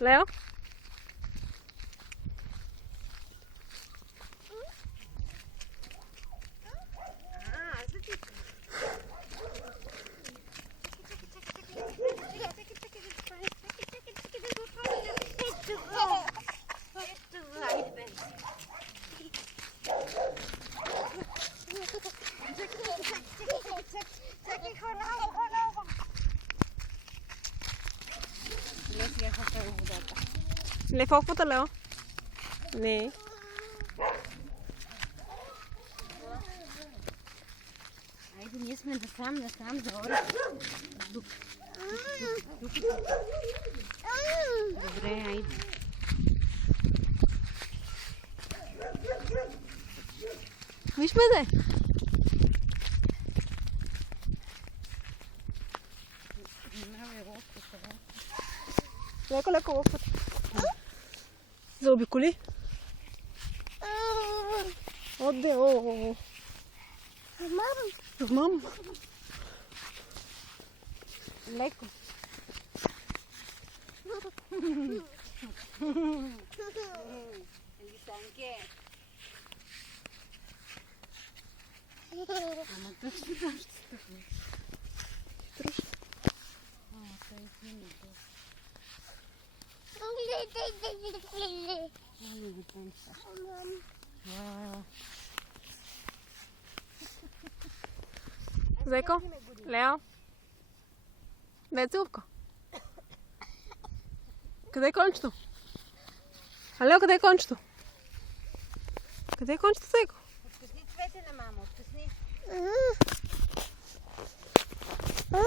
Лео? Не в оквата, Лео? Не. Айде, ние сме насам, заора. Добре, айде. Виж ме, де. Леко, леко локвата. Заобиколи. Отде, о. Мам. Леко. Лисанке. Ама точно там ще стъпне. Той е силно. Зайко? Лео? Бецилка? Къде е кончето? А Лео, къде е кончето? Къде е кончето, Зайко? Откъсни цвете на мама, откъсни.